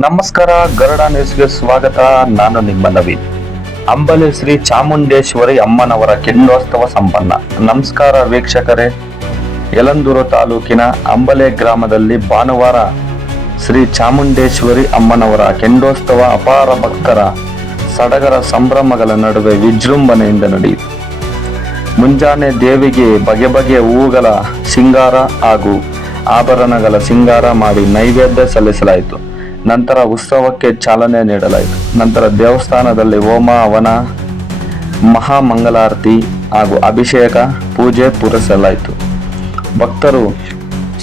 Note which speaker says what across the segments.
Speaker 1: ನಮಸ್ಕಾರ, ಗರಡ ನ್ಯೂಸ್ಗೆ ಸ್ವಾಗತ. ನಾನು ನಿಮ್ಮ ನವೀನ್. ಅಂಬಲೆ ಶ್ರೀ ಚಾಮುಂಡೇಶ್ವರಿ ಅಮ್ಮನವರ ಕೆಂಡೋಸ್ತವ ಸಂಪನ್ನ. ನಮಸ್ಕಾರ ವೀಕ್ಷಕರೇ. ಯಲಂದೂರು ತಾಲೂಕಿನ ಅಂಬಲೆ ಗ್ರಾಮದಲ್ಲಿ ಭಾನುವಾರ ಶ್ರೀ ಚಾಮುಂಡೇಶ್ವರಿ ಅಮ್ಮನವರ ಕೆಂಡೋತ್ಸವ ಅಪಾರ ಭಕ್ತರ ಸಡಗರ ಸಂಭ್ರಮಗಳ ನಡುವೆ ವಿಜೃಂಭಣೆಯಿಂದ ನಡೆಯಿತು. ಮುಂಜಾನೆ ದೇವಿಗೆ ಬಗೆ ಬಗೆಯ ಹೂವುಗಳ ಸಿಂಗಾರ ಹಾಗೂ ಆಭರಣಗಳ ಸಿಂಗಾರ ಮಾಡಿ ನೈವೇದ್ಯ ಸಲ್ಲಿಸಲಾಯಿತು. ನಂತರ ಉತ್ಸವಕ್ಕೆ ಚಾಲನೆ ನೀಡಲಾಯಿತು. ನಂತರ ದೇವಸ್ಥಾನದಲ್ಲಿ ಹೋಮ, ಹವನ ಮಹಾಮಂಗಲಾರತಿ ಹಾಗೂ ಅಭಿಷೇಕ, ಪೂಜೆ ಪೂರೈಸಲಾಯಿತು. ಭಕ್ತರು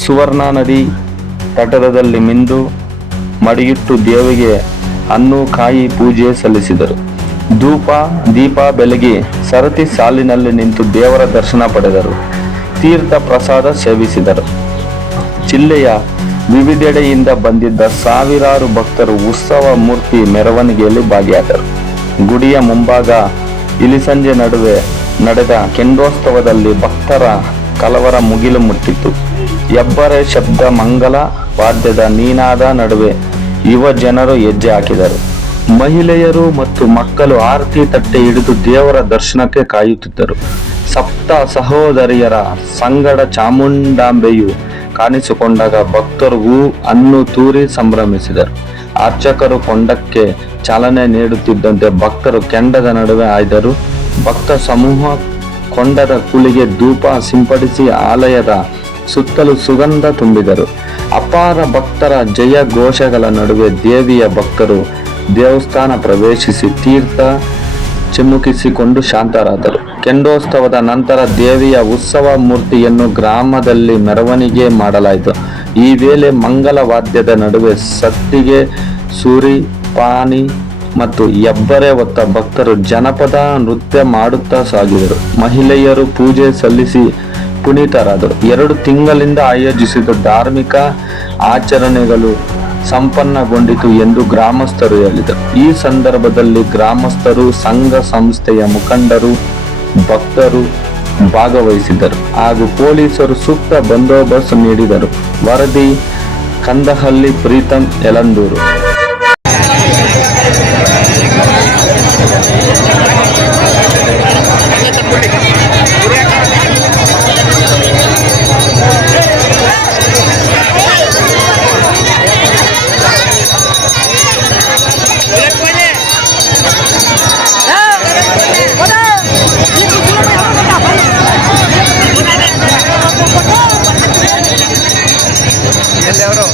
Speaker 1: ಸುವರ್ಣ ನದಿ ತಟದಲ್ಲಿ ಮಿಂದು ಮಡಿಯಿಟ್ಟು ದೇವಿಗೆ ಹಣ್ಣು, ಕಾಯಿ ಪೂಜೆ ಸಲ್ಲಿಸಿದರು. ಧೂಪ, ದೀಪ ಬೆಳಗಿ ಸರತಿ ಸಾಲಿನಲ್ಲಿ ನಿಂತು ದೇವರ ದರ್ಶನ ಪಡೆದರು. ತೀರ್ಥ ಪ್ರಸಾದ ಸೇವಿಸಿದರು. ಜಿಲ್ಲೆಯ ವಿವಿಧೆಡೆಯಿಂದ ಬಂದಿದ್ದ ಸಾವಿರಾರು ಭಕ್ತರು ಉತ್ಸವ ಮೂರ್ತಿ ಮೆರವಣಿಗೆಯಲ್ಲಿ ಭಾಗಿಯಾದರು. ಗುಡಿಯ ಮುಂಭಾಗ ಇಲಿಸಂಜೆ ನಡುವೆ ನಡೆದ ಕೆಂಡೋತ್ಸವದಲ್ಲಿ ಭಕ್ತರ ಕಲವರ ಮುಗಿಲು ಮುಟ್ಟಿತು ಎಬ್ಬರೆ ಶಬ್ದ ಮಂಗಲ, ವಾದ್ಯದ ನೀನಾದ ನಡುವೆ ಯುವ ಜನರು ಹೆಜ್ಜೆ ಹಾಕಿದರು. ಮಹಿಳೆಯರು ಮತ್ತು ಮಕ್ಕಳು ಆರತಿ ತಟ್ಟೆ ಹಿಡಿದು ದೇವರ ದರ್ಶನಕ್ಕೆ ಕಾಯುತ್ತಿದ್ದರು. ಸಪ್ತ ಸಹೋದರಿಯರ ಸಂಗಡ ಚಾಮುಂಡಾಂಬೆಯು ಕಾಣಿಸಿಕೊಂಡಾಗ ಭಕ್ತರು ಅನ್ನು ತೂರಿ ಸಂಭ್ರಮಿಸಿದರು. ಅರ್ಚಕರು ಕೊಂಡಕ್ಕೆ ಚಾಲನೆ ನೀಡುತ್ತಿದ್ದಂತೆ ಭಕ್ತರು ಕೆಂಡದ ನಡುವೆ ಆಯ್ದರು. ಭಕ್ತ ಸಮೂಹ ಕೊಂಡದ ಕುಳಿಗೆ ಧೂಪ ಸಿಂಪಡಿಸಿ ಆಲಯದ ಸುತ್ತಲೂ ಸುಗಂಧ ತುಂಬಿದರು. ಅಪಾರ ಭಕ್ತರ ಜಯ ಘೋಷಗಳ ನಡುವೆ ದೇವಿಯ ಭಕ್ತರು ದೇವಸ್ಥಾನ ಪ್ರವೇಶಿಸಿ ತೀರ್ಥ ಚಿಮ್ಮುಕಿಸಿಕೊಂಡು ಶಾಂತರಾದರು. ಕೆಂಡೋತ್ಸವದ ನಂತರ ದೇವಿಯ ಉತ್ಸವ ಮೂರ್ತಿಯನ್ನು ಗ್ರಾಮದಲ್ಲಿ ಮೆರವಣಿಗೆ ಮಾಡಲಾಯಿತು. ಈ ವೇಳೆ ಮಂಗಲ ವಾದ್ಯದ ನಡುವೆ ಸತ್ತಿಗೆ ಸೂರಿ, ಪಾನಿ ಮತ್ತು ಎಬ್ಬರೆ ಹೊತ್ತ ಭಕ್ತರು ಜನಪದ ನೃತ್ಯ ಮಾಡುತ್ತಾ ಸಾಗಿದರು. ಮಹಿಳೆಯರು ಪೂಜೆ ಸಲ್ಲಿಸಿ ಪುನೀತರಾದರು. ಎರಡು ತಿಂಗಳಿಂದ ಆಯೋಜಿಸಿದ ಧಾರ್ಮಿಕ ಆಚರಣೆಗಳು ಸಂಪನ್ನಗೊಂಡಿತು ಎಂದು ಗ್ರಾಮಸ್ಥರು ಹೇಳಿದರು. ಈ ಸಂದರ್ಭದಲ್ಲಿ ಗ್ರಾಮಸ್ಥರು ಸಂಘ ಸಂಸ್ಥೆಯ ಮುಖಂಡರು ಭಕ್ತರು ಭಾಗವಹಿಸಿದ್ದರು. ಹಾಗೂ ಪೊಲೀಸರು ಸೂಕ್ತ ಬಂದೋಬಸ್ತ್ ನೀಡಿದರು. ವರದಿ ಕಂದಹಳ್ಳಿ ಪ್ರೀತಂ ಯಲಂದೂರು. ಎಲ್ಲೆವರು ಅವರು